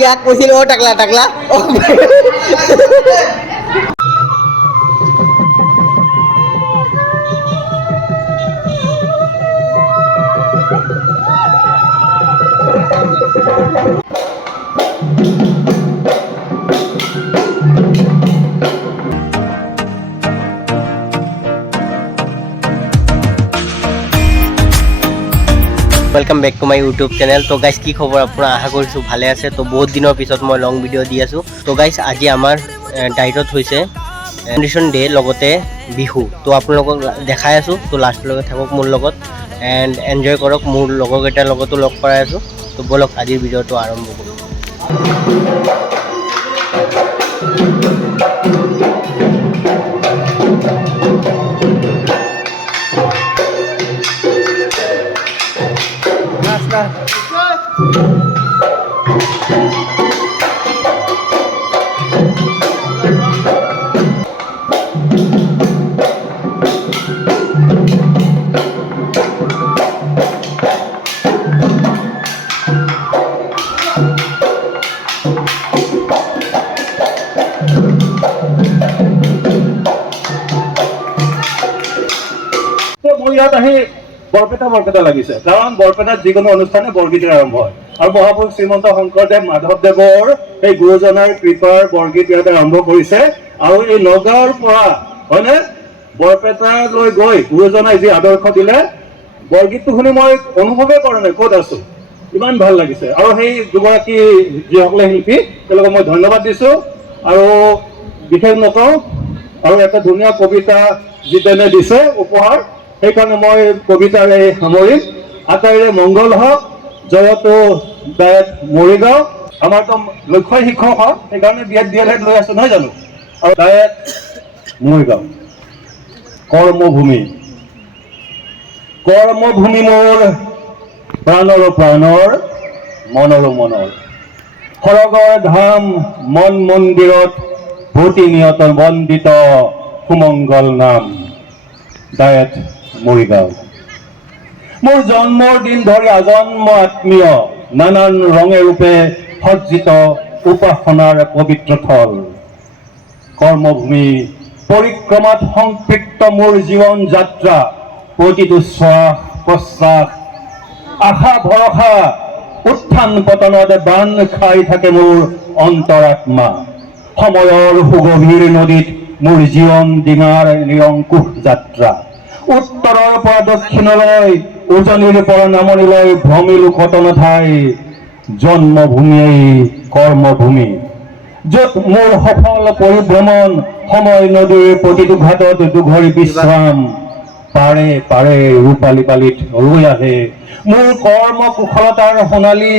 ইয়াক কৈছিলোঁ টাকলা টাকলা welcome back to my YouTube channel. तो गाइस की खबर अपना आशा करिছো ভালে আছে। तो बहुत दिनों पिছত मैं लंग भिडिओ दी आसो। तो गाइस आज आमार डाइटत होइसे कन्डिशन डे लगते बिहु। तो आपलोगक देखाय आसो। तो लास्ट लगे थाকক मोर लगत एंड एन्जॉय करक। मोर लगकेटार लगतो लग कराय आसो। तो बोलक आजिर भिडिओটো आरम्भ करो। ইয়াত আহি বৰপেটা লাগিছে, কাৰণ বৰপেটাত যিকোনো অনুষ্ঠানে বৰগীত আৰম্ভ হয় আৰু মহাপুৰুষ শ্ৰীমন্ত শংকৰদেৱ মাধৱদেৱৰ এই গুৰুজনাৰ কৃপাৰ বৰগীত ইয়াত আৰম্ভ কৰিছে। আৰু এই নগাঁৱৰ পৰা হয়নে বৰপেটালৈ গৈ গুৰুজনাই যি আদৰ্শ দিলে, বৰগীতটো শুনি মই অনুভৱে কৰা নাই ক'ত আছো, ইমান ভাল লাগিছে। আৰু সেই দুগৰাকী যিসকলে শিল্পী তেওঁলোকক মই ধন্যবাদ দিছো। আৰু বিশেষ নকওঁ, আৰু এটা ধুনীয়া কবিতা যিজনে দিছে উপহাৰ, সেইকাৰণে মই কবিতাৰে সামৰিম। আটাইৰে মংগল হওক, জয়তো ডায়েট মৰিগাঁও। আমাৰতো লক্ষ্য শিক্ষক হওক, সেইকাৰণে বিএড লৈ আছো নহয় জানো। আৰু ডায়েট মৰিগাঁও কৰ্মভূমি, কৰ্মভূমি মোৰ প্ৰাণৰ প্ৰাণৰ মনৰ মনৰ। সৰগৰ ধাম মন মন্দিৰত ভূতিনিয়ত বন্দিত সুমংগল নাম ডায়েট মৰিগাঁও। মোৰ জন্মৰ দিন ধৰি আজন্ম আত্মীয় নানান ৰঙে ৰূপে সজ্জিত উপাসনাৰ পবিত্ৰ থল। কৰ্মভূমি পৰিক্ৰমাত সংপৃক্ত মোৰ জীৱন যাত্ৰা, প্ৰতিটো শ্বাস প্ৰশ্বাস আশা ভৰসা উত্থান পতনত বান খাই থাকে মোৰ অন্তৰাত্মা। সময়ৰ সুগভীৰ নদীত মোৰ জীৱন ডিঙাৰ নিৰংকুশ যাত্ৰা। উত্তৰৰ পৰা দক্ষিণলৈ, উজনিৰ পৰা নামনিলৈ ভ্ৰমিলো কটন ঠাই। জন্মভূমিয়েই কৰ্মভূমি, য'ত মোৰ সফল পৰিভ্ৰমণ। সময় নদীৰ প্ৰতিটো ঘাটত দুঘৰি বিশ্ৰাম। পাৰে পাৰে ৰূপালী পালিত ৰৈ আহে মোৰ কৰ্ম কুশলতাৰ সোণালী।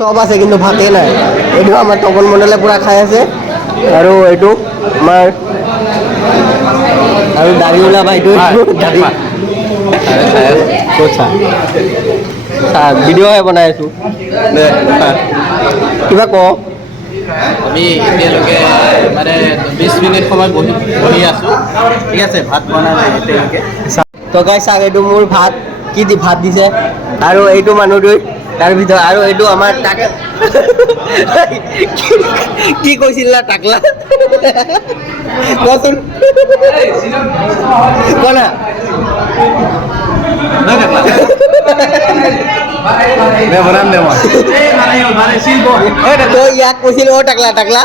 সব আছে কিন্তু ভাতে নাই। এইটো আমাৰ তপন মণ্ডলে পুৰা খাই আছে। আৰু এইটো আমাৰ আৰু দাড়ি ওলাবা, এইটো দাড়ি ভিডিঅ'হে বনাই আছো। কিবা ক আমি এতিয়ালৈকে মানে 20 মিনিট সময় বহি আছোঁ। ঠিক আছে, ভাত বনা নাই এতিয়ালৈকে। তো গাইছ চাওক এইটো মোৰ ভাত কি দি ভাত দিছে আৰু এইটো মানুহটোৰ তাৰ ভিতৰত আৰু এইটো আমাৰ টাক কি কৈছিল না টাকলা কচোন কোনা বনাম দে মই তই ইয়াক কৈছিল অ টাকলা টাকলা